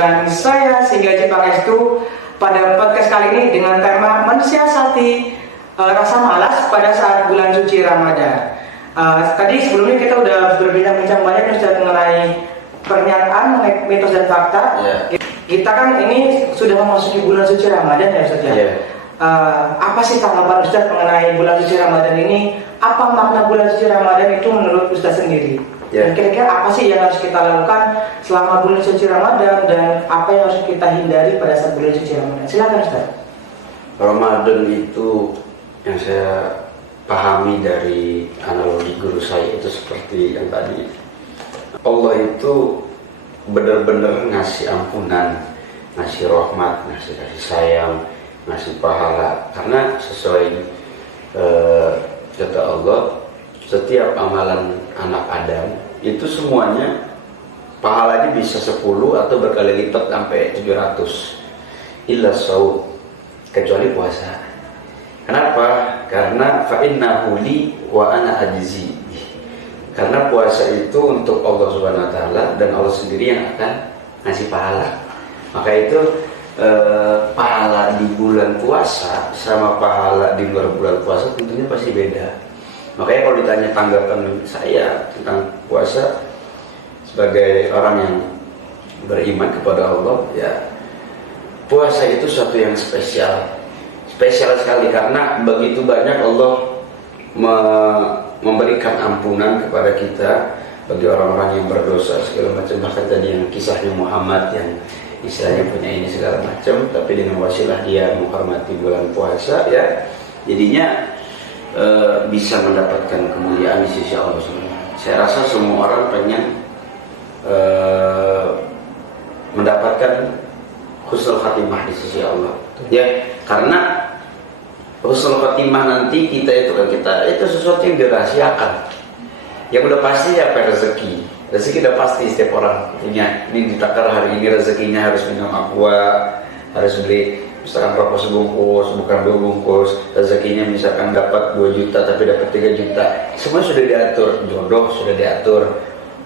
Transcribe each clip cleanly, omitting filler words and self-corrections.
dengan saya Singgah Cipangestu pada podcast kali ini dengan tema mensiasati rasa malas pada saat bulan suci Ramadan. Tadi sebelumnya kita udah berbincang-bincang banyak Ustaz mengenai pernyataan mengenai mitos dan fakta. Kita kan ini sudah memasuki bulan suci Ramadan ya Ustaz ya. Apa sih tanggapan Ustaz mengenai bulan suci Ramadan ini? Apa makna bulan suci Ramadan itu menurut Ustaz sendiri? Dan kira-kira apa sih yang harus kita lakukan selama bulan suci Ramadan dan apa yang harus kita hindari pada saat bulan suci Ramadan? Silakan Ustaz. Ramadan itu yang saya pahami dari analogi guru saya itu seperti yang tadi. Allah itu benar-benar ngasih ampunan, ngasih rahmat, ngasih kasih sayang, ngasih pahala. Karena sesuai kata Allah, setiap amalan anak Adam itu semuanya pahalanya bisa 10 atau berkali lipat sampai 700 illa shaum, kecuali puasa. Kenapa? Karena fa innahu li wa ana ajzi. Karena puasa itu untuk Allah Subhanahu wa taala dan Allah sendiri yang akan ngasih pahala. Maka itu pahala di bulan puasa sama pahala di luar bulan puasa tentunya pasti beda. Makanya kalau ditanya tanggapan saya tentang puasa sebagai orang yang beriman kepada Allah, ya puasa itu suatu yang spesial sekali karena begitu banyak Allah memberikan ampunan kepada kita bagi orang-orang yang berdosa segala macam. Bahkan tadi yang kisahnya Muhammad yang istilahnya punya ini segala macam, tapi dengan wasilah dia menghormati bulan puasa, ya jadinya bisa mendapatkan kemuliaan di sisi Allah. Saya rasa semua orang pengen mendapatkan husnul khatimah di sisi Allah. Ya, karena husnul khatimah nanti kita itu sesuatu yang dirahasiakan. Yang udah pasti apa? Rezeki. Rezeki udah pasti setiap orang punya. Ini ditakar hari ini rezekinya harus minum aqua, harus beli misalkan rokok sebungkus, bukan 2 bungkus, rezekinya misalkan dapat 2 juta tapi dapat 3 juta. Semua sudah diatur, jodoh sudah diatur,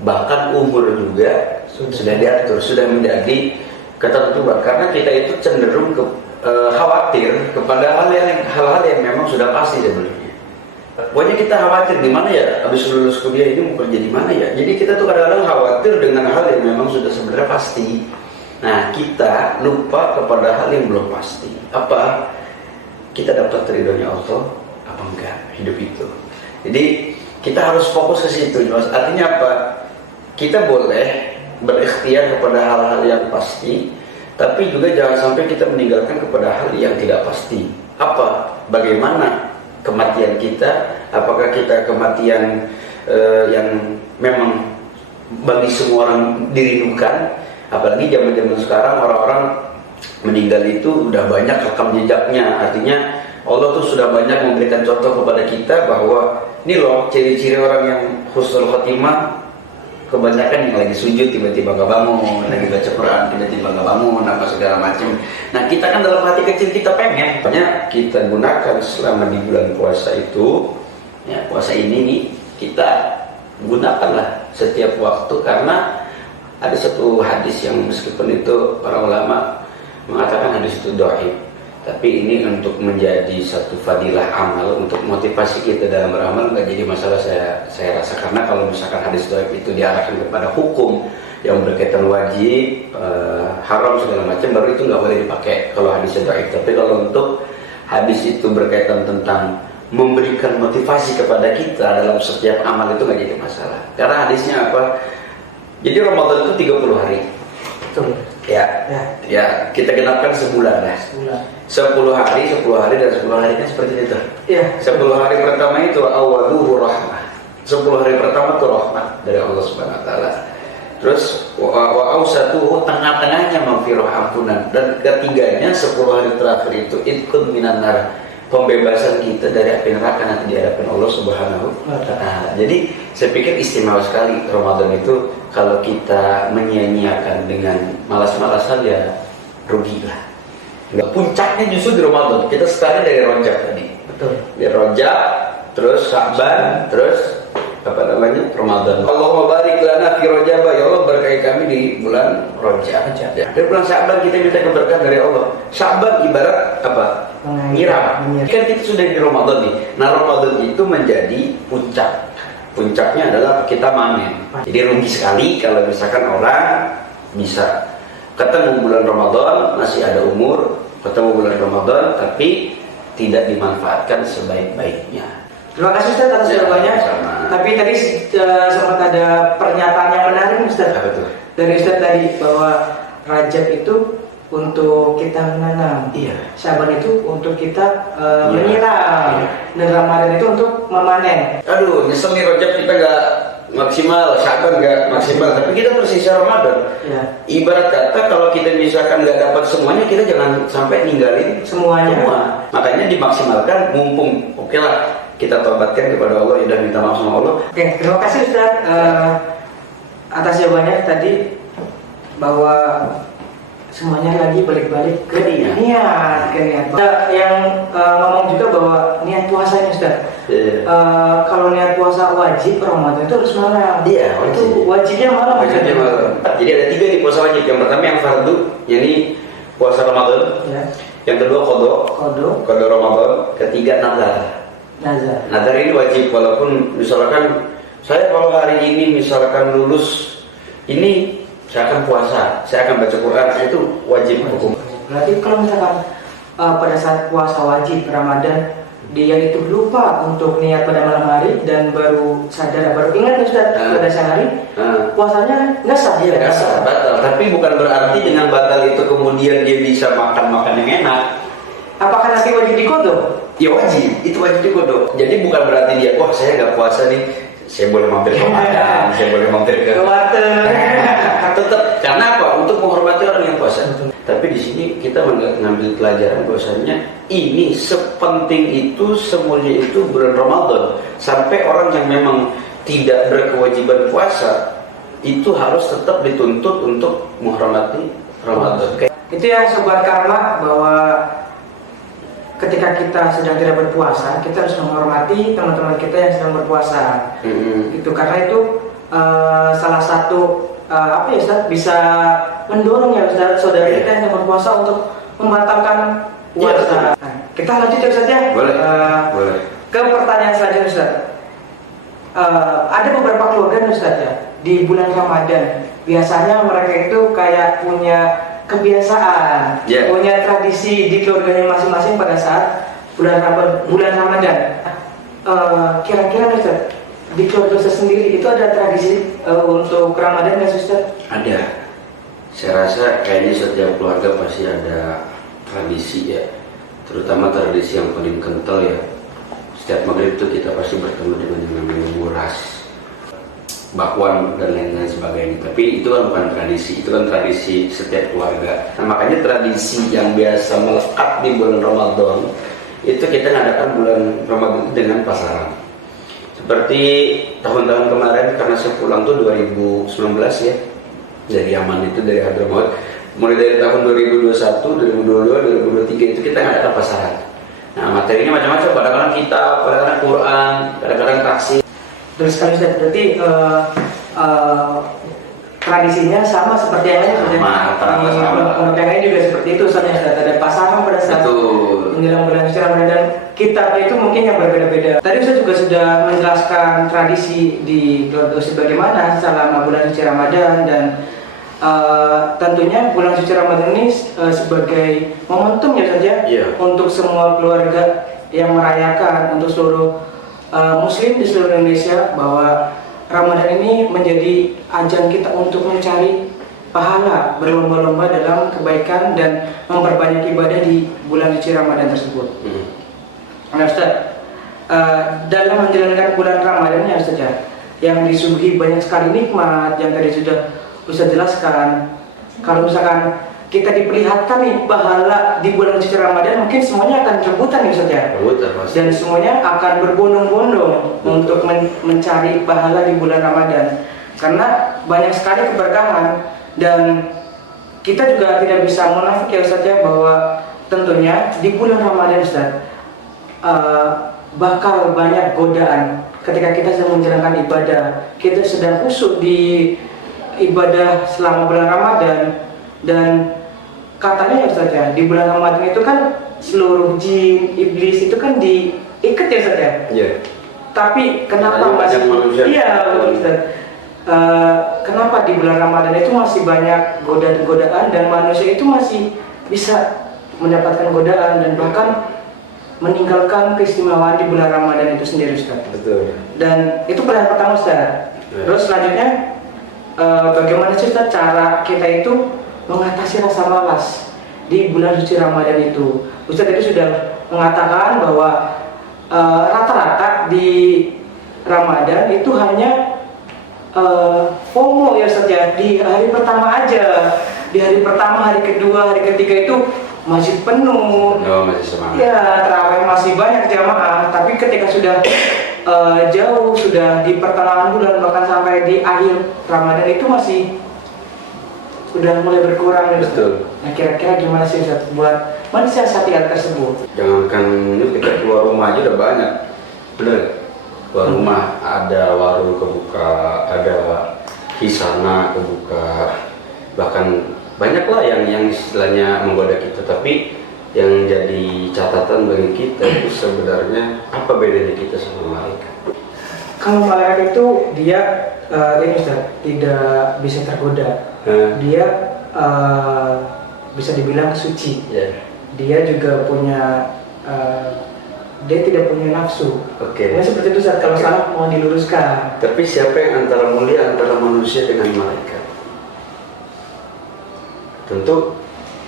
bahkan umur juga sudah diatur, sudah menjadi ketentuan. Karena kita itu cenderung khawatir kepada hal-hal yang memang sudah pasti sebenarnya. Pokoknya kita khawatir di mana ya, habis lulus kuliah ini mau kerja di mana ya. Jadi kita tuh kadang-kadang khawatir dengan hal yang memang sudah sebenarnya pasti. Nah, kita lupa kepada hal yang belum pasti. Apa? Kita dapat ridhonya Allah apa enggak hidup itu. Jadi kita harus fokus ke situ. Artinya apa? Kita boleh berikhtiar kepada hal-hal yang pasti, tapi juga jangan sampai kita meninggalkan kepada hal yang tidak pasti. Apa? Bagaimana kematian kita? Apakah kita kematian yang memang bagi semua orang dirindukan? Apalagi zaman-zaman sekarang orang-orang meninggal itu udah banyak rekam jejaknya. Artinya Allah tuh sudah banyak memberikan contoh kepada kita bahwa ini loh ciri-ciri orang yang husnul khotimah. Kebanyakan yang lagi sujud tiba-tiba gak bangun, lagi baca Quran tiba-tiba gak bangun, apa segala macam. Nah, kita kan dalam hati kecil kita pengen, makanya kita gunakan selama di bulan puasa itu, ya puasa ini nih kita gunakanlah setiap waktu. Karena ada satu hadis yang meskipun itu para ulama mengatakan hadis itu dhaif, tapi ini untuk menjadi satu fadilah amal, untuk motivasi kita dalam beramal nggak jadi masalah saya rasa. Karena kalau misalkan hadis dhaif itu diarahkan kepada hukum yang berkaitan wajib, haram segala macam, baru itu nggak boleh dipakai kalau hadis dhaif. Tapi kalau untuk hadis itu berkaitan tentang memberikan motivasi kepada kita dalam setiap amal itu nggak jadi masalah. Karena hadisnya apa? Jadi Ramadan itu 30 hari. Betul. Ya, kita genapkan sebulan lah. 10 hari dan 10 hari kan seperti itu. Ya. 10 hari pertama itu awaluhu rahmah. 10 hari pertama itu rahmat dari Allah Subhanahu wa taala. Terus wa ausatuhu, tengah-tengahnya maghfirah, ampunan, dan ketiganya 10 hari terakhir itu itqun minan nar, pembebasan kita dari api neraka nanti di hadapan Allah Subhanahu wa taala. Jadi saya pikir istimewa sekali Ramadan itu. Kalau kita menyia-nyiakan dengan malas-malasan ya rugilah. Puncaknya justru di Ramadan. Kita startnya dari Rajab tadi. Betul. Di Rajab, terus Sya'ban, terus apa namanya Ramadan. Allahumma barik lana fi Rajab, ya Allah berkahi kami di bulan Rajab. Ya. Di bulan Sya'ban kita minta keberkahan dari Allah. Sya'ban ibarat apa? Nyiram. Kan kita sudah di Ramadan nih. Nah Ramadan itu menjadi puncak. Puncaknya adalah kita manen. Jadi rugi sekali kalau misalkan orang bisa ketemu bulan Ramadan, masih ada umur, ketemu bulan Ramadan tapi tidak dimanfaatkan sebaik-baiknya. Terima kasih Ustaz atas jawabannya. Tapi tadi sempat ada pernyataan yang menarik Ustaz. Dari Ustaz tadi bahwa Rajab itu untuk kita menanam. Iya. Syaban itu untuk kita menyiram. Iya. Dan Ramadan itu untuk memanen. Aduh, nyesel nih Rajab kita nggak maksimal, Syaban nggak maksimal, tapi kita bersisa Ramadan. Iya. Ibarat kata kalau kita misalkan nggak dapat semuanya, kita jangan sampai ninggalin semuanya. Semua. Makanya dimaksimalkan, mumpung oke lah kita tobatkan kepada Allah, ya, dan minta maaf sama Allah. Oke, terima kasih Ustaz atas jawabannya tadi bahwa semuanya lagi balik-balik ke niat. Yang ngomong juga bahwa niat puasanya Ustaz. Kalau niat puasa wajib Ramadan itu harus malam. Iya, itu wajibnya malam. Wajibnya malam. Jadi ada 3 di puasa wajib. Yang pertama yang fardu, yakni puasa Ramadan. Ya. Yang kedua qada Ramadan. Ketiga nazar. Nazar ini wajib, walaupun misalkan saya kalau hari ini misalkan lulus ini saya akan puasa, saya akan baca Quran, itu wajib hukum. Berarti kalau misalkan pada saat puasa wajib Ramadan dia itu lupa untuk niat pada malam hari dan baru sadar, baru ingat Ustaz pada siang hari, puasanya nggak sah. Iya, nggak sah, batal. Tapi bukan berarti dengan batal itu kemudian dia bisa makan yang enak. Apakah nanti wajib dikodok? Ya wajib, itu wajib dikodok. Jadi bukan berarti dia, wah saya nggak puasa nih, saya boleh mampir ke makan, saya boleh mampir ke warteg. Tetap, karena apa? Untuk menghormati orang yang puasa. Tapi di sini kita mengambil pelajaran bahwasanya ini sepenting itu, semulia itu bulan Ramadan. Sampai orang yang memang tidak berkewajiban puasa itu harus tetap dituntut untuk menghormati Ramadan. Itu yang sobat karma, bahwa ketika kita sedang tidak berpuasa, kita harus menghormati teman-teman kita yang sedang berpuasa. Itu karena itu salah satu apa ya Ustaz, bisa mendorong ya Ustaz saudara kita yang sedang berpuasa untuk membatalkan puasa. Kita lanjut ya Ustaz ya. Boleh. Ke pertanyaan selanjutnya Ustaz. Ada beberapa keluarga Ustaz ya di bulan Ramadan, biasanya mereka itu kayak punya kebiasaan, punya tradisi di keluarganya masing-masing pada saat bulan Ramadan. Kira-kira Ustaz, di keluarga saya sendiri itu ada tradisi untuk Ramadan nggak Ustaz? Ada. Saya rasa kayaknya setiap keluarga pasti ada tradisi ya, terutama tradisi yang paling kental ya. Setiap maghrib itu kita pasti bertemu dengan yang namanya buras, bakwan dan lain-lain sebagainya. Tapi itu kan bukan tradisi, itu kan tradisi setiap keluarga. Nah, makanya tradisi yang biasa melekat di bulan Ramadan itu kita ngadakan bulan Ramadan dengan pasaran. Seperti tahun-tahun kemarin, karena saya pulang tuh 2019 ya, dari Yaman itu, dari Hadramaut. Mulai dari tahun 2021, 2022, 2023 itu kita ngadakan pasaran. Nah, materinya macam-macam, kadang-kadang kitab, kadang-kadang Quran, kadang-kadang taksi. Terus sekali Ustaz, berarti tradisinya sama seperti yang lain. Menurut yang lain juga seperti itu Ustaz, ada pasaran pada saat menjelang bulan suci Ramadan, dan kitabnya itu mungkin yang berbeda-beda. Tadi Ustaz juga sudah menjelaskan tradisi di keluarga Ustaz bagaimana selama bulan suci Ramadan, dan tentunya bulan suci Ramadan ini sebagai momentum ya saja untuk semua keluarga yang merayakan, untuk seluruh Muslim di seluruh Indonesia, bahwa Ramadan ini menjadi ajang kita untuk mencari pahala, berlomba-lomba dalam kebaikan dan memperbanyak ibadah di bulan suci Ramadan tersebut. Nah Ustaz, dalam menjalankan bulan Ramadan ya Ustaz, yang disuguhi banyak sekali nikmat yang tadi sudah Ustaz jelaskan. Kalau misalkan kita diperlihatkan nih pahala di bulan suci Ramadan, mungkin semuanya akan rebutan nih Ustaz ya. Dan semuanya akan berbondong-bondong untuk mencari pahala di bulan Ramadan. Karena banyak sekali keberkahan, dan kita juga tidak bisa munafik ya Ustaz ya, bahwa tentunya di bulan Ramadan Ustaz bakal banyak godaan ketika kita sedang menjalankan ibadah, kita sedang khusyuk di ibadah selama bulan Ramadan. Dan katanya ya Ustaz ya, di bulan Ramadan itu kan seluruh jin, iblis itu kan diikat ya Ustaz ya. Iya. Tapi kenapa Karena masih banyak manusia. iya betul Ustaz. Kenapa di bulan Ramadan itu masih banyak godaan-godaan dan manusia itu masih bisa mendapatkan godaan dan bahkan meninggalkan keistimewaan di bulan Ramadan itu sendiri Ustaz. Betul. Dan itu pertanyaan pertama Ustaz. Ya. Terus selanjutnya bagaimana sih Ustaz cara kita itu mengatasi rasa malas di bulan suci Ramadan itu? Ustaz tadi sudah mengatakan bahwa rata-rata di Ramadan itu hanya FOMO ya Ustaz ya, di hari pertama aja. Di hari pertama, hari kedua, hari ketiga itu masih penuh. Oh, masih semangat. Ya, terawih masih banyak jamaah, tapi ketika sudah jauh, sudah di pertengahan bulan bahkan sampai di akhir Ramadan itu masih sudah mulai berkurang ya Ustaz. Betul. Nah, kira-kira gimana sih Ustaz buat mensiasati hal tersebut? Jangankan kita keluar rumah aja udah banyak, bener. Keluar rumah ada warung kebuka, ada hisana kebuka, bahkan banyak lah yang istilahnya menggoda kita. Tapi yang jadi catatan bagi kita itu sebenarnya apa bedanya kita sama malaikat? Kalau malaikat itu dia ini Ustaz, tidak bisa tergoda. Dia bisa dibilang suci. Ya. Dia juga punya dia tidak punya nafsu. Oke. Nah, seperti itu Ustaz, kalau salah mau diluruskan. Tapi siapa yang antara mulia antara manusia dengan malaikat? Tentu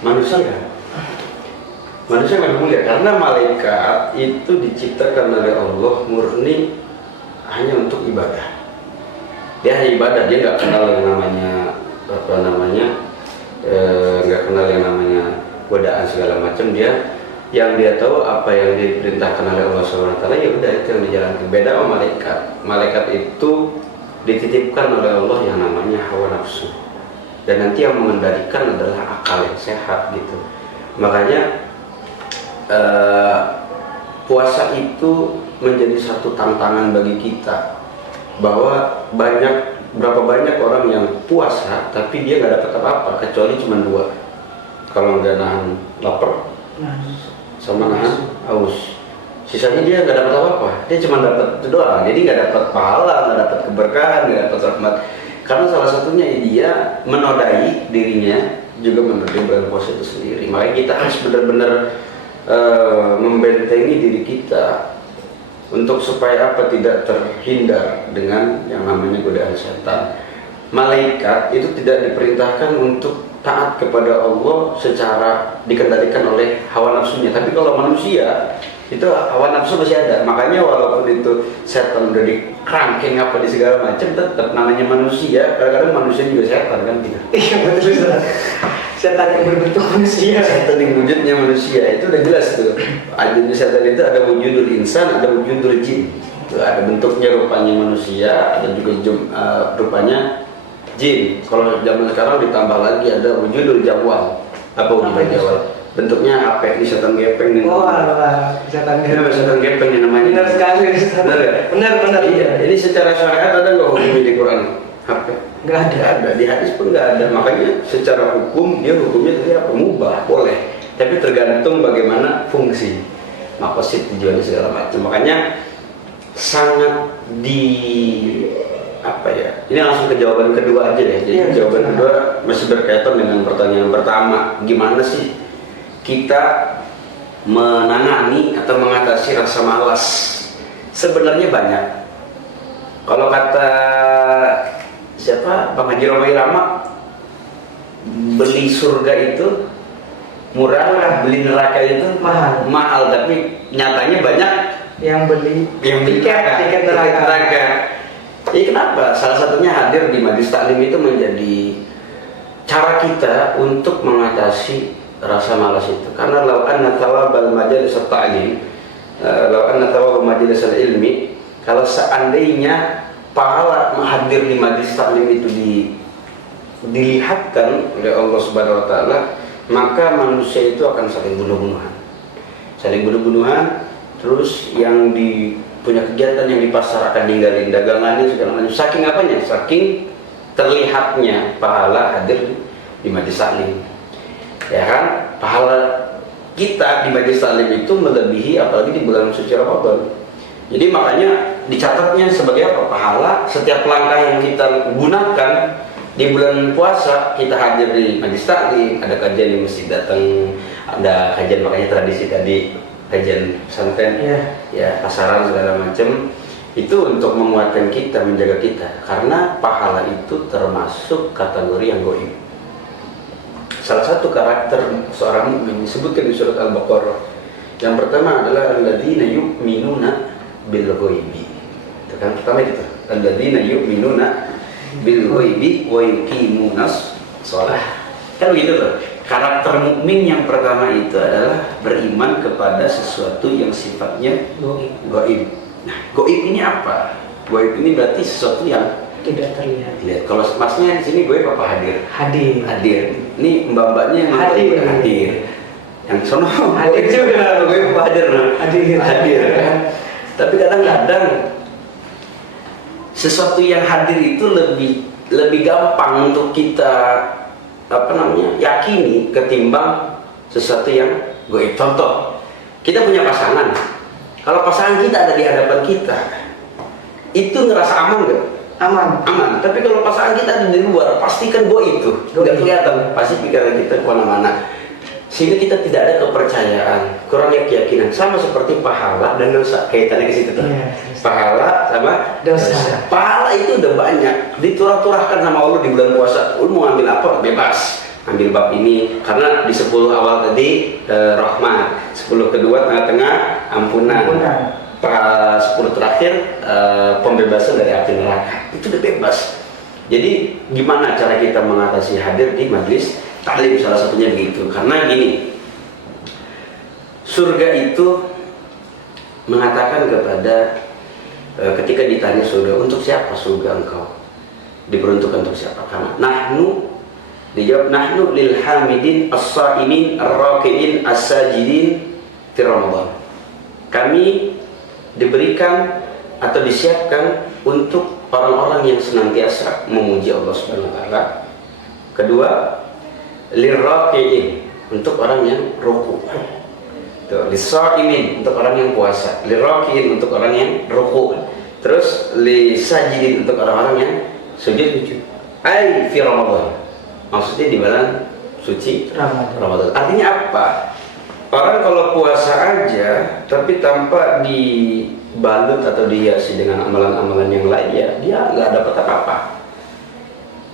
manusia. Manusia yang mulia karena malaikat itu diciptakan oleh Allah murni hanya untuk ibadah. Dia hanya ibadah, dia nggak kenal yang namanya nggak kenal yang namanya godaan segala macam. Dia yang dia tahu apa yang diperintahkan oleh Allah SWT, ya udah itu yang dijalankan. Beda sama malaikat. Malaikat itu dititipkan oleh Allah yang namanya hawa nafsu, dan nanti yang mengendalikan adalah akal yang sehat gitu. Makanya puasa itu menjadi satu tantangan bagi kita, bahwa berapa banyak orang yang puasa tapi dia nggak dapat apa-apa kecuali cuma dua, kalau nggak nahan lapar sama nahan haus. Sisanya dia nggak dapat apa-apa, dia cuma dapat itu doang. Jadi nggak dapat pahala, nggak dapat keberkahan, nggak dapat rahmat. Karena salah satunya dia menodai dirinya, juga menodai bulan puasa itu sendiri. Makanya kita harus benar-benar membentengi diri kita untuk supaya apa, tidak terhindar dengan yang namanya godaan setan. Malaikat itu tidak diperintahkan untuk taat kepada Allah secara dikendalikan oleh hawa nafsunya. Tapi kalau manusia itu hawa nafsu masih ada. Makanya walaupun itu setan udah dikerangking apa di segala macam, tetap namanya manusia. Kadang-kadang manusia juga setan kan gitu. Iya betul Ustaz. Setan yang berbentuk manusia. Setan yang wujudnya manusia itu udah jelas tuh. Wujudnya setan itu ada wujudul insan, ada wujudul jin. Tuh, ada bentuknya rupanya manusia, ada juga rupanya jin. Kalau zaman sekarang ditambah lagi ada wujudul jawal. Apa wujudul jawal? Bentuknya apa? Ini setan gepeng nih. Oh alah, setan Ini setan gepeng nih namanya. Benar sekali Ustaz. Benar ya? Benar. Iya. Jadi secara syariat ada nggak hukumnya di Quran? HP? Nggak ada. Nggak ada. Di hadis pun nggak ada. Makanya secara hukum dia hukumnya tadi apa? Mubah, boleh. Tapi tergantung bagaimana fungsi, makosid, tujuannya segala macam. Makanya sangat apa ya? Ini langsung ke jawaban kedua aja deh. Jadi jawaban kedua masih berkaitan dengan pertanyaan pertama. Gimana sih kita menangani atau mengatasi rasa malas? Sebenarnya banyak. Kalau kata siapa, Bang Haji Roma Irama, beli surga itu murah, beli neraka itu mahal. Tapi nyatanya banyak yang beli tiket neraka. Jadi kenapa? Salah satunya hadir di Majelis Taklim itu menjadi cara kita untuk mengatasi rasa malas itu. Karena lau anna thawabal majalis at-ta'lim, lau anna thawabal majalis al-ilmi, kalau seandainya pahala hadir di Majelis Taklim itu dilihatkan oleh Allah Subhanahu wa taala, maka manusia itu akan saling bunuh-bunuhan. Terus yang punya kegiatan yang di pasar, akan ninggalin dagangannya segala macam. Saking apanya? Saking terlihatnya pahala hadir di majelis taklim. Ya kan? Pahala kita di majelis taklim itu melebihi apalagi di bulan suci Ramadan. Jadi makanya dicatatnya sebagai apa? Pahala setiap langkah yang kita gunakan di bulan puasa. Kita hadir di majelis taklim, ada kajian di masjid, datang, ada kajian, makanya tradisi tadi kajian pesantren, ya pasaran segala macam, itu untuk menguatkan kita, menjaga kita, karena pahala itu termasuk kategori yang gaib. Salah satu karakter seorang mukmin disebutkan di surat Al-Baqarah. Yang pertama adalah alladzina yu'minuna bil ghaibi. Itu kan pertama itu. Alladzina yu'minuna bil ghaibi wa yuqimunas shalah. Kan begitu tuh. Karakter mukmin yang pertama itu adalah beriman kepada sesuatu yang sifatnya gaib. Nah, gaib ini apa? Gaib ini berarti sesuatu yang tidak terlihat. Lihat, kalau masnya di sini gue apa hadir? Hadir. Hadir. Ini mbak-mbaknya yang hadir. Hadir. Yang sono hadir juga. Gue apa hadir? Hadir. Hadir. Kan? Tapi kadang-kadang sesuatu yang hadir itu lebih gampang untuk kita yakini ketimbang sesuatu yang gaib. Contoh, kita punya pasangan. Kalau pasangan kita ada di hadapan kita, itu ngerasa aman nggak? Aman. Tapi kalau pasangan kita ada di luar, pastikan gaib itu nggak kelihatan. Pasti pikiran kita kemana-mana, sehingga kita tidak ada kepercayaan, kurangnya keyakinan. Sama seperti pahala dan dosa, kaitannya ke situ tuh. Pahala sama dosa. Pahala itu udah banyak, diturah-turahkan sama Allah di bulan puasa. Lu mau ambil apa? Bebas. Ambil bab ini, karena di 10 awal tadi rahmat, 10 kedua tengah-tengah ampunan. 10 terakhir pembebasan dari api neraka. Itu udah bebas. Jadi gimana cara kita mengatasi hadir di majelis taklim? Salah satunya begitu. Karena gini, surga itu mengatakan kepada ketika ditanya surga, untuk siapa surga engkau? Diperuntukkan untuk siapa? Karena nahnu, dijawab nahnu lil hamidin as-saimin ar-raki'in as-sajidin fi Ramadan. Kami diberikan atau disiapkan untuk orang-orang yang senantiasa memuji Allah Subhanahu wa taala. Kedua, lirraki'in, untuk orang yang ruku. Tuh, lisaimin, untuk orang yang puasa. Lirraki'in, untuk orang yang ruku. Terus lisajidin, untuk orang-orang yang sujud. Ai fi Ramadan. Maksudnya di bulan suci Ramadan. Artinya apa? Orang kalau puasa aja tapi tanpa dibalut atau dihiasi dengan amalan-amalan yang lain, ya dia nggak dapat apa-apa.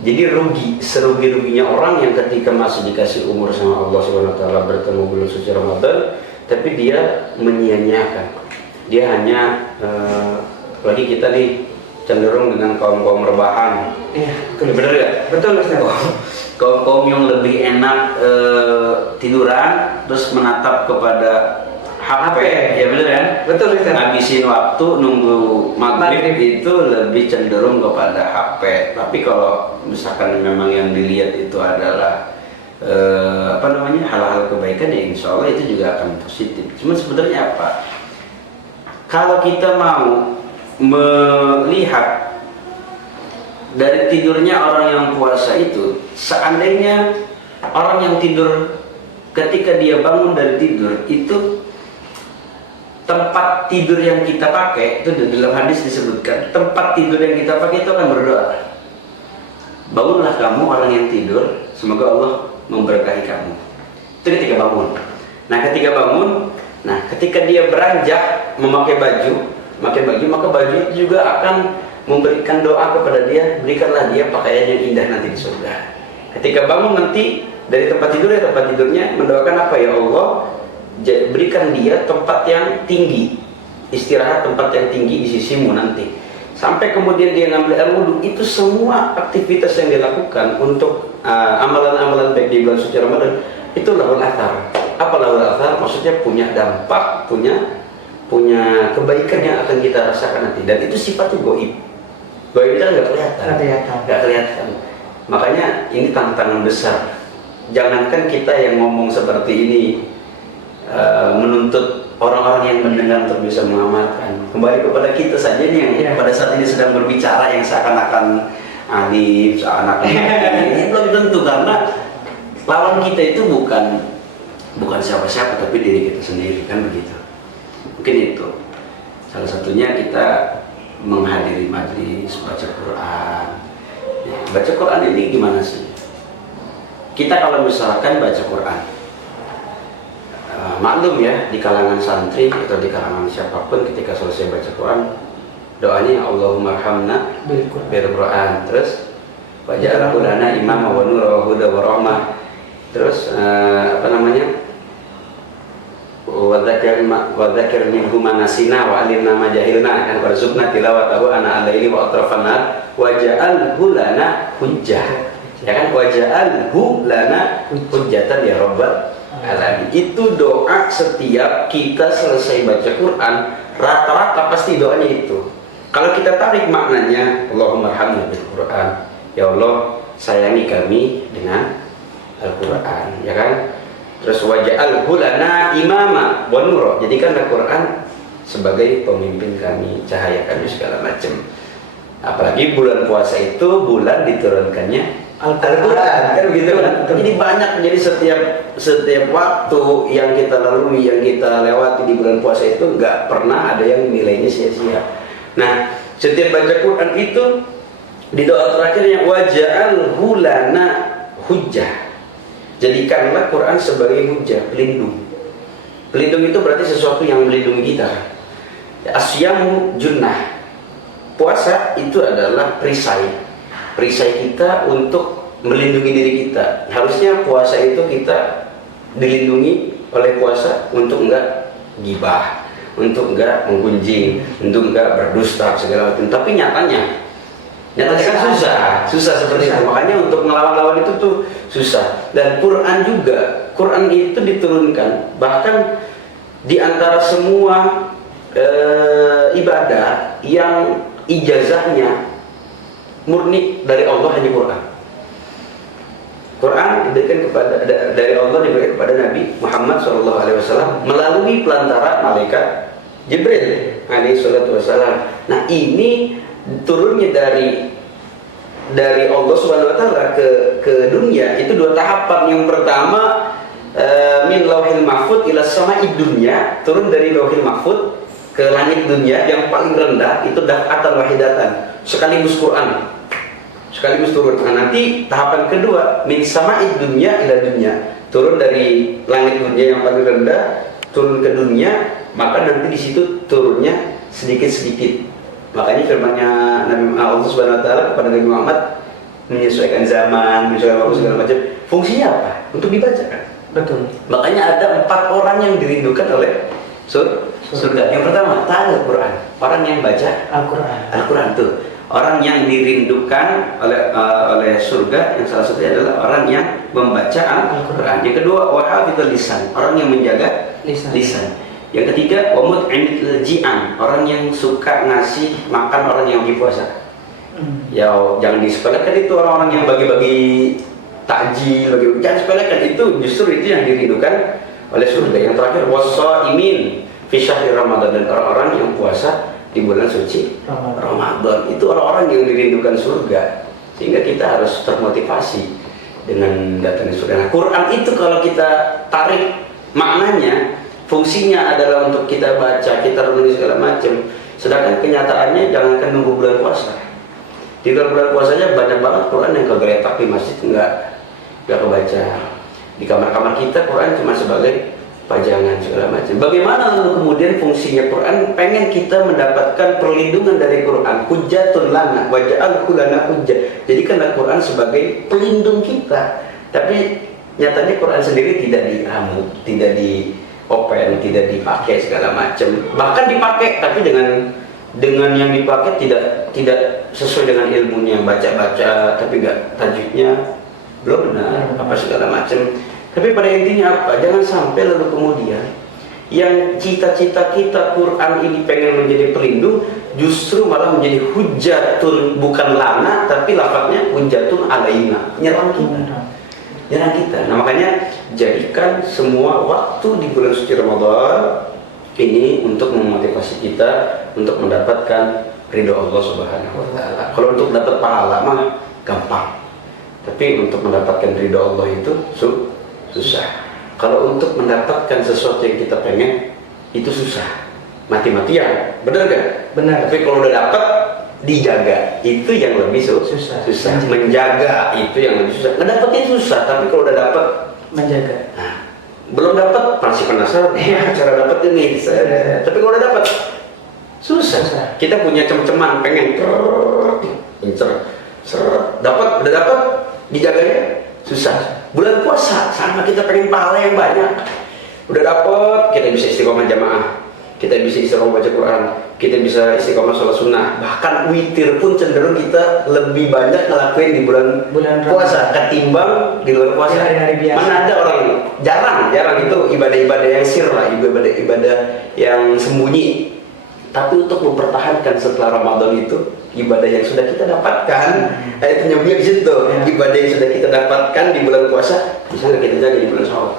Jadi rugi, serugi-ruginya orang yang ketika masih dikasih umur sama Allah Subhanahu wa taala bertemu bulan suci Ramadan, tapi dia menyia-nyiakan. Dia hanya lagi kita nih cenderung dengan kaum-kaum rebahan. Iya, bener gak? Betul, Ustaz. Kaum yang lebih enak tiduran terus menatap kepada HP. Ya bener kan? Betul, Ustaz. Ngabisin waktu nunggu maghrib itu lebih cenderung kepada HP. Tapi kalau misalkan memang yang dilihat itu adalah hal-hal kebaikan, ya insya Allah itu juga akan positif. Cuma sebenarnya apa? Kalau kita mau melihat dari tidurnya orang yang puasa itu, seandainya orang yang tidur ketika dia bangun dari tidur itu tempat tidur yang kita pakai, itu dalam hadis disebutkan tempat tidur yang kita pakai itu akan berdoa, bangunlah kamu orang yang tidur, semoga Allah memberkahi kamu. Itu ketika bangun. Nah ketika dia beranjak memakai baju, maka baju itu juga akan memberikan doa kepada dia, berikanlah dia pakaian yang indah nanti di surga. Ketika bangun nanti dari tempat tidurnya mendoakan apa? Ya Allah, berikan dia tempat yang tinggi, istirahat tempat yang tinggi di sisimu nanti. Sampai kemudian dia ngambil air wudhu. Itu semua aktivitas yang dilakukan untuk amalan-amalan baik di bulan suci Ramadan itu lahul athar. Apa lahul athar? Maksudnya punya dampak, punya kebaikan yang akan kita rasakan nanti. Dan itu sifatnya gaib. Gaib itu nggak kelihatan. Makanya ini tantangan besar. Jangankan kita yang ngomong seperti ini menuntut orang-orang yang mendengar untuk bisa mengamalkan. Kembali kepada kita saja nih yang pada saat ini sedang berbicara yang seakan-akan alif, seakan-akan ini belum tentu, karena lawan kita itu bukan siapa-siapa tapi diri kita sendiri, kan begitu. Mungkin itu salah satunya kita menghadiri majlis baca Quran. Ya, baca Quran ini gimana sih? Kita kalau misalkan baca Quran, maklum ya, di kalangan santri atau di kalangan siapapun ketika selesai baca Quran, doanya Allahumma arhamna bil Quran, terus waj'alhu lana imama wa nura wa huda wa rahmah, terus wa dzakir minhu ma nasina wa alimna ma jahilna, kan warzuqna tilawatahu ana al-laili wa atrafan nahar waj'alhu lana hujjah, ya kan, waj'alhu lana hujjatan ya rabbal alamin. Itu doa setiap kita selesai baca Quran, rata-rata pasti doanya itu. Kalau kita tarik maknanya, Allahumma arhamna bil Quran, ya Allah sayangi kami dengan Al-Quran, ya kan. Terus waj'alhu lana imama wa nura, jadikan Al-Quran sebagai pemimpin kami, cahaya kami, segala macam. Apalagi bulan puasa itu bulan diturunkannya Al-Quran, kan begitu kan. Jadi banyak, jadi setiap waktu yang kita lalui, yang kita lewati di bulan puasa itu nggak pernah ada yang nilainya sia-sia. Nah, setiap baca Quran itu di doa terakhirnya waj'alhu lana hujjah, jadikanlah Quran sebagai hujjah, pelindung. Pelindung itu berarti sesuatu yang melindungi kita. Asyamu junnah, puasa itu adalah perisai kita untuk melindungi diri kita. Harusnya puasa itu kita dilindungi oleh puasa untuk enggak gibah, untuk enggak menggunjing, untuk enggak berdusta segala macam. Tapi nyatanya kan susah seperti itu. Makanya untuk melawan-lawan itu tuh susah. Dan Quran juga, Quran itu diturunkan bahkan di antara semua ibadah yang ijazahnya murni dari Allah hanya Quran. Quran diberikan dari Allah, diberikan kepada Nabi Muhammad SAW melalui pelantara malaikat Jibril alaihi salatu wassalam. Nah, ini turunnya dari Allah Subhanahu wa taala ke dunia itu dua tahapan. Yang pertama min lauhil mahfud ila sama'id dunya, turun dari lauhil mahfud ke langit dunia yang paling rendah, itu daf'atan wahidatan, sekaligus Quran, sekaligus turun. Nah, nanti tahapan kedua min sama'id dunya ila dunya, turun dari langit dunia yang paling rendah turun ke dunia, maka nanti di situ turunnya sedikit-sedikit. Makanya firman-Nya Nabi Allah Subhanahu wa taala kepada Nabi Muhammad, menyesuaikan zaman, menyesuaikan waktu segala macam. Fungsinya apa? Untuk dibacakan. Betul. Makanya ada 4 orang yang dirindukan oleh surga. Yang pertama, ta'al Al-Quran, orang yang baca Al-Quran tuh orang yang dirindukan oleh surga. Yang salah satunya adalah orang yang membaca Al-Quran. Yang kedua, wahafidul lisan, orang yang menjaga lisan. Yang ketiga, wamut'imil ji'an, orang yang suka ngasih makan orang yang lagi puasa. Ya, jangan disepelekan itu orang-orang yang bagi-bagi takjil, jangan sepelekan itu, justru itu yang dirindukan oleh surga. Yang terakhir, wassaimin fi syahri Ramadan, dan orang-orang yang puasa di bulan suci Ramadan. Itu orang-orang yang dirindukan surga. Sehingga kita harus termotivasi dengan datang di surga. Nah, Quran itu kalau kita tarik maknanya, fungsinya adalah untuk kita baca, kita renungi segala macam. Sedangkan kenyataannya jangankan nunggu bulan puasa. Di luar bulan puasanya banyak banget Quran yang kegeletak di masjid nggak kebaca. Di kamar-kamar kita Quran cuma sebagai pajangan segala macam. Bagaimana lalu kemudian fungsinya Quran? Pengen kita mendapatkan perlindungan dari Quran. Hujjatun lana waj'alhu lana hujjah. Jadikanlah Quran sebagai pelindung kita. Tapi nyatanya Quran sendiri tidak diramu, tidak open, tidak dipakai segala macam. Bahkan dipakai tapi dengan yang dipakai tidak sesuai dengan ilmunya, baca-baca tapi enggak, tajwidnya belum benar, apa segala macam. Tapi pada intinya apa? Jangan sampai lalu kemudian yang cita-cita kita Quran ini pengen menjadi pelindung justru malah menjadi hujatun, bukan lana tapi lafadznya hujatun alaina, nyerang kita. Nah, makanya jadikan semua waktu di bulan suci Ramadan ini untuk memotivasi kita untuk mendapatkan ridho Allah Subhanahu wa taala. Kalau untuk dapat pahala mah gampang. Tapi untuk mendapatkan ridho Allah itu susah. Kalau untuk mendapatkan sesuatu yang kita pengen itu susah. Mati-matian, benar gak? Benar. Tapi kalau udah dapat dijaga itu yang lebih susah. Menjaga itu yang lebih susah. Ngedapetin susah, tapi kalau udah dapat menjaga. Nah, belum dapat masih penasaran cara dapetnya nih. Tapi kalau udah dapat susah. Kita punya cem-ceman pengen dapat, udah dapat dijaganya susah. Bulan puasa sama kita pengen pahala yang banyak. Udah dapat kita bisa istiqomah jamaah, kita bisa istiqomah baca Quran, kita bisa istiqomah sholat sunnah, bahkan witir pun cenderung kita lebih banyak ngelakuin di bulan puasa ketimbang di luar puasa. Hari-hari biasa. Mana ada orang jarang itu ibadah-ibadah yang sir lah, ibadah-ibadah yang sembunyi. Tapi untuk mempertahankan setelah Ramadan itu ibadah yang sudah kita dapatkan, itu nyambungnya di situ. Ibadah yang sudah kita dapatkan di bulan puasa bisa nggak kita jaga di bulan Syawal?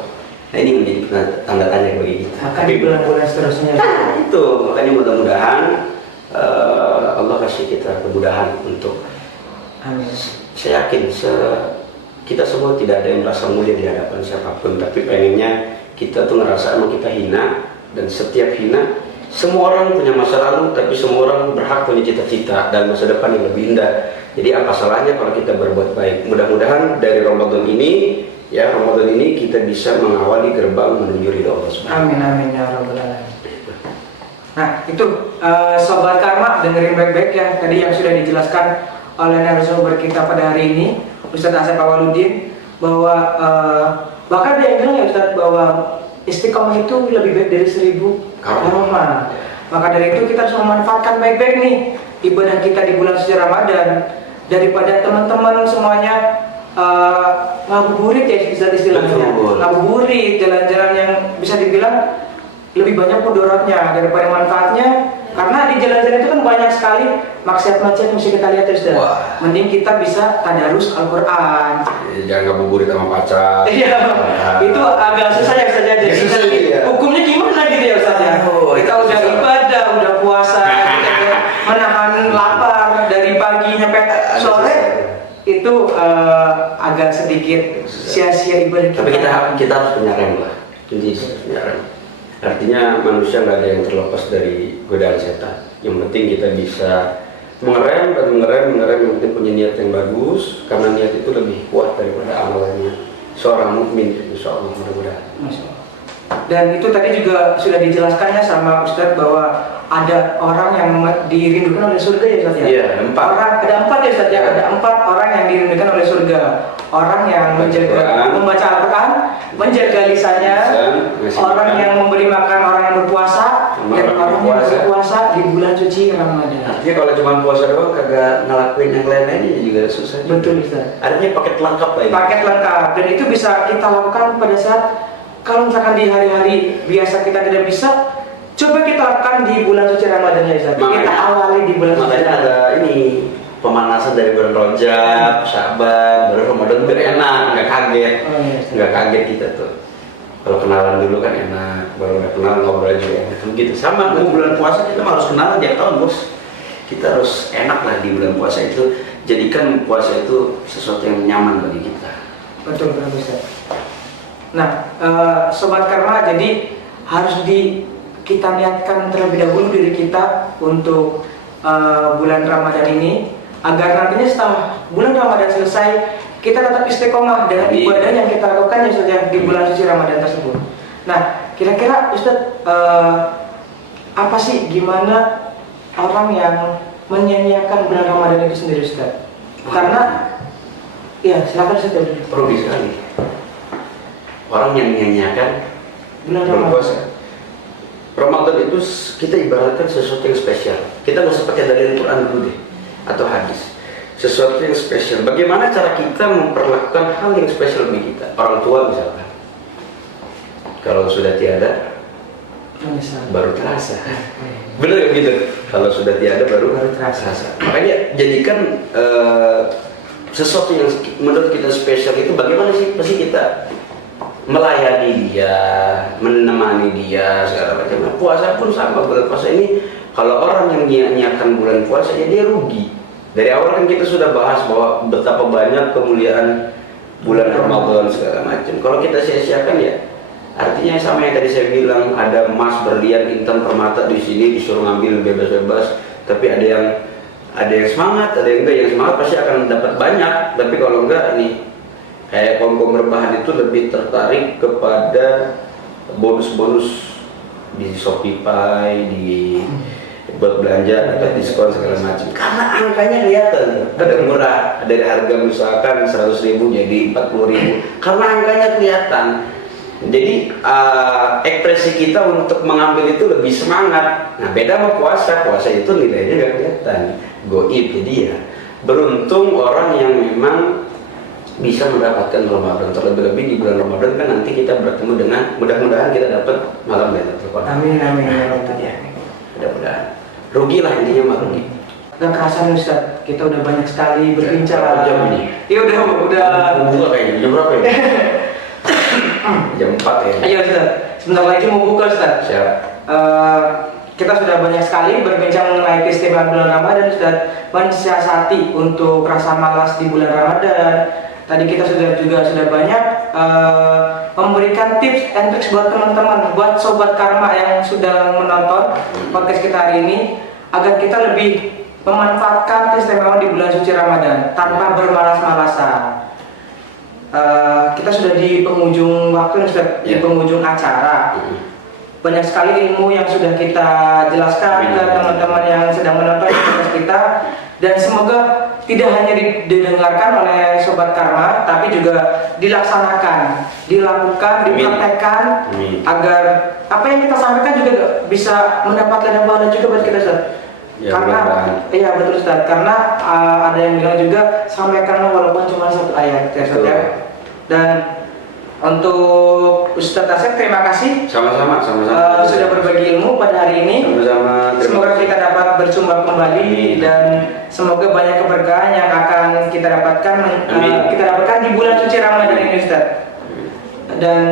Nah ini menjadi tanda tanya bagi kita. Maka di bulan-bulan seterusnya. Nah itu makanya mudah-mudahan Allah kasih kita kemudahan untuk. Amin. Saya yakin kita semua tidak ada yang merasa mulia di hadapan siapapun, tapi pengennya kita tuh ngerasa emang kita hina, dan setiap hina semua orang punya masa lalu, tapi semua orang berhak punya cita-cita dan masa depan yang lebih indah. Jadi apa salahnya kalau kita berbuat baik? Mudah-mudahan dari Ramadan ini kita bisa mengawali gerbang menuju ridho Allah Subhanahu. Amin amin ya rabbal alamin. Nah itu sobat karma, dengerin baik-baik ya tadi yang sudah dijelaskan oleh narasumber kita pada hari ini, Ustadz Asep Awaludin, bahwa bahkan ada yang bilang ya Ustadz bahwa istiqomah itu lebih baik dari 1000 karma. Maka dari itu kita harus memanfaatkan baik-baik nih ibadah kita di bulan suci Ramadan, daripada teman-teman semuanya ngabuburit ya bisa istilahnya, ngabuburit, jalan-jalan yang bisa dibilang lebih banyak mudaratnya daripada manfaatnya. Karena di jalan-jalan itu kan banyak sekali maksiat-maksiat yang bisa kita lihat ya Ustaz. Mending kita bisa tadarus Al-Quran. Jangan ngabuburit sama pacar. Iya, itu agak susah ya Ustaz. Jadi hukumnya gimana gitu ya Ustaz ya? Kita udah ibadah, udah puasa, kita menahan lapar dari pagi sampai sore, itu agak sedikit sia-sia ibadah kita. Tapi kita harus punya rem lah. Jadi punya rem. Artinya manusia nggak ada yang terlepas dari godaan setan. Yang penting kita bisa mengerem. Yang penting punya niat yang bagus, karena niat itu lebih kuat daripada amalannya seorang mukmin. Insya Allah mudah-mudahan. Dan itu tadi juga sudah dijelaskannya sama Ustadz bahwa ada orang yang dirindukan oleh surga ya Ustadz ya? Iya, ada 4 ya Ustadz ya? Ada 4 orang yang dirindukan oleh surga. Orang yang membaca Al-Quran, menjaga lisannya, orang yang memberi makan orang yang berpuasa, dan orang yang berpuasa di bulan suci Ramadan. Artinya kalau cuma puasa doang kagak ngelakuin yang lain-lainnya juga susah. Betul Ustadz. Artinya paket lengkap lah ini. Paket lengkap, dan itu bisa kita lakukan pada saat kalau misalkan di hari-hari biasa kita tidak bisa, coba kita lakukan di bulan suci Ramadan ya Ustaz. Kita awali di bulan suci. Makanya ada ini pemanasan dari bulan Rajab, Sya'ban, baru Ramadan biar enak, nggak kaget, nggak kaget kita tuh. Kalau kenalan dulu kan enak, baru udah kenal ngobrol juga enak. Gitu sama bulan puasa kita harus kenalan tiap tahun bos. Kita harus enak lah di bulan puasa itu. Jadikan puasa itu sesuatu yang nyaman bagi kita. Betul Ustaz. Nah, sobat karma, jadi harus kita niatkan terlebih dahulu diri kita untuk bulan Ramadan ini, agar nantinya setelah bulan Ramadan selesai kita tetap istiqomah dengan ibadah yang kita lakukan ya Ustaz di bulan suci Ramadan tersebut. Nah, kira-kira Ustaz apa sih, gimana orang yang menyia-nyiakan bulan Ramadan itu sendiri Ustaz? Karena ya silakan Ustaz. Rugi sekali orang yang menyanyiakan bulan puasa. Ramadan itu kita ibaratkan sesuatu yang spesial. Kita nggak usah pakai dalil Quran dulu deh atau hadis. Sesuatu yang spesial. Bagaimana cara kita memperlakukan hal yang spesial bagi kita? Orang tua misalkan, kalau sudah tiada baru terasa. Benar ya gitu? Kalau sudah tiada baru terasa. Makanya jadikan sesuatu yang menurut kita spesial itu bagaimana sih? Pasti kita melayani dia, menemani dia segala macam. Nah, puasa pun sama, bulan puasa ini kalau orang yang niatkan bulan puasa ya dia rugi. Dari awal kan kita sudah bahas bahwa betapa banyak kemuliaan bulan Ramadan segala macam. Kalau kita sia-siakan ya artinya sama yang tadi saya bilang, ada emas berlian intan permata di sini disuruh ngambil bebas-bebas, tapi ada yang semangat, ada yang enggak. Yang semangat pasti akan dapat banyak, tapi kalau enggak nih kayak kaum rebahan itu lebih tertarik kepada bonus-bonus di Shopee Pay, di buat belanja atau diskon segala macam. Karena angkanya kelihatan, ada murah, dari harga misalkan 100.000 jadi 40.000. Karena angkanya kelihatan. Jadi ekspresi kita untuk mengambil itu lebih semangat. Nah beda sama puasa itu nilainya nggak kelihatan, goib. Jadi ya beruntung orang yang memang bisa mendapatkan Ramadan, terlebih-lebih di bulan Ramadan kan nanti kita bertemu dengan, mudah-mudahan kita dapat malam Lailatul Qadar. Amin amin ya Rabbal alamin. Mudah-mudahan. Rugi lah intinya mah rugi. Gak kerasa nih Ustaz, kita udah banyak sekali berbincang. Berapa jam ini? Iya udah. Buka kayaknya jam berapa ya? Jam 4 ya. Iya Ustaz, sebentar lagi mau buka Ustaz. Siap. Kita sudah banyak sekali berbincang mengenai keistimewaan bulan Ramadan, Ustaz, mensiasati untuk rasa malas di bulan Ramadan. Tadi kita sudah banyak memberikan tips and tricks buat teman-teman, buat sobat karma yang sudah menonton podcast kita hari ini, agar kita lebih memanfaatkan keistimewaan di bulan suci Ramadan tanpa bermalas-malasan. Kita sudah di penghujung waktu, di penghujung acara. Banyak sekali ilmu yang sudah kita jelaskan ke teman-teman yang sedang menonton podcast kita, dan semoga tidak hanya didengarkan oleh sobat karma, tapi juga dilaksanakan, dilakukan, dipraktekkan, agar apa yang kita sampaikan juga bisa mendapat ladang pahala juga buat kita, Ustaz. Ya, karena iya betul Ustaz, karena ada yang bilang juga sampaikan walaupun cuma satu ayat ya Ustaz ya. Dan untuk Ustaz Asep, terima kasih. Sama-sama. Sudah berbagi ilmu pada hari ini. Sama-sama. Semoga kita dapat berjumpa kembali dan semoga banyak keberkahan yang akan kita dapatkan di bulan suci Ramadan ini, Ustaz. Dan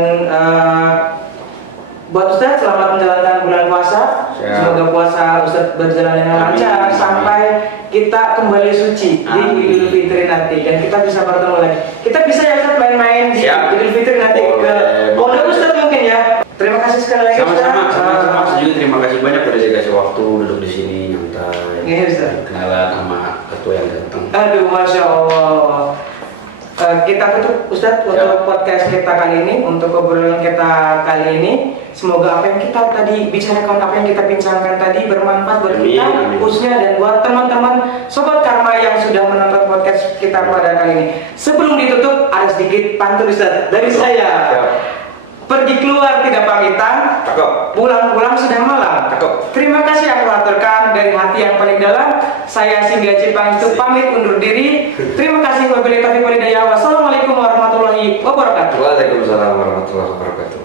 buat Ustaz, selamat menjalankan bulan puasa. Semoga puasa Ustaz berjalan dengan lancar sampai kita kembali suci di Idul Fitri nanti, dan kita bisa bertemu lagi. Kita bisa ya Ustaz main-main di Idul Fitri nanti ke pondok Ustaz mungkin ya. Terima kasih sekali lagi Ustaz. Sama-sama juga terima kasih banyak udah dikasih waktu duduk di sini nyantai. Iya Ustaz. Kenalan sama ketua yang datang. Aduh, Masya Allah. Kita tutup Ustadz untuk podcast kita kali ini, untuk obrolan kita kali ini. Semoga apa yang kita tadi bicarakan, apa yang kita bincangkan tadi bermanfaat buat kita khususnya, dan buat teman-teman sobat karma yang sudah menonton podcast kita pada kali ini. Sebelum ditutup ada sedikit pantun Ustadz dari saya. Pergi keluar tidak pamitan, pulang-pulang sudah malam. Terima kasih aku aturkan dari hati yang paling dalam. Saya Singgah Cipang itu pamit undur diri. Terima kasih wabillahi taufiq wal hidayah. Wassalamualaikum warahmatullahi wabarakatuh. Waalaikumsalam warahmatullahi wabarakatuh.